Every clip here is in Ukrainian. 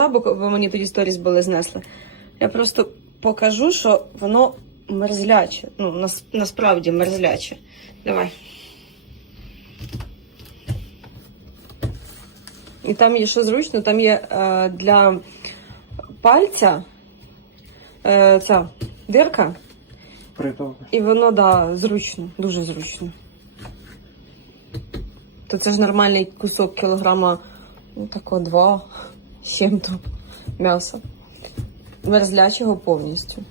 бо мені тоді сторіс були знесли. Я просто покажу, що воно мерзляче. Ну, нас, насправді мерзляче. Давай. І там є що зручно, там є е, для пальця е, ця дирка, Притовка. і воно, да, зручно, дуже зручно. То це ж нормальний кусок кілограма, ну тако два з чим-то м'яса. Мерзлячого повністю.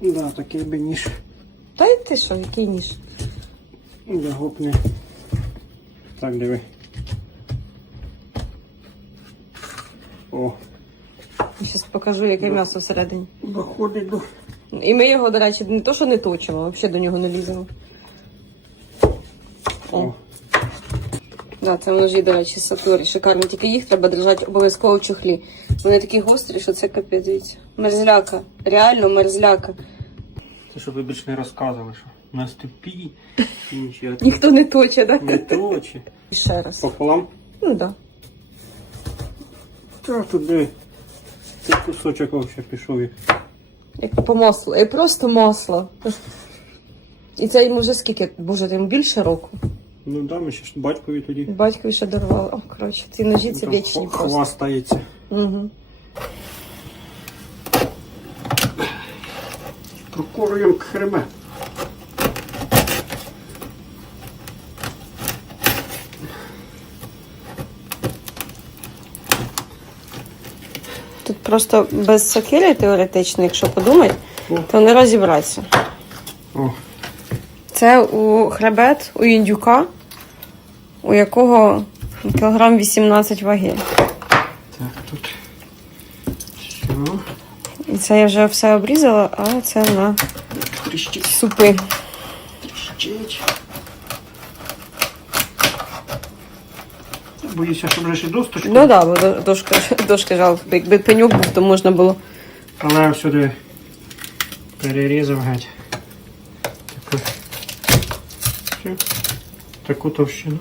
Да, такий би ніж Та й ти що, який ніж? для гопни. Так, диви. О, Я зараз покажу, яке м'ясо всередині. доходить до. І ми його, до речі, не то, що не точимо, взагалі до нього не ліземо. О. О. Да, це ножі, до речі, сатурі. Шикарно. Тільки їх треба держати обов'язково в чохлі. Вони такі гострі, що це капець. дивіться. Мерзляка. Реально мерзляка. Це щоб ви більше не розказували, що у нас тупі, інші от Ніхто не точить, так? не точі. І ще раз. Пополам. Ну так. Да. Та туди. Цей кусочок вообще пішов. Як по маслу. І просто масло. І це йому вже скільки? Боже, йому більше року. Ну да, ми ще ж батькові тоді. Батькові ще дарували. О, коротше, ці ножі це Там вічні хва- просто. Хвастається. Угу. Прокурюємо хребет. Тут просто без сокири теоретично, якщо подумати, то не розібратися. О, Це у хребет, у індюка, у якого кілограм 18 ваги. так, тут. Все. І це я вже все обрізала, а це на Тріщить. супи. Тріщить. Боюся, що вже ще досточку. Ну так, да, бо до- дошка, дошка жалко. Якби пеньок був, то можна було. Але я всюди перерізав геть. Таку, таку товщину.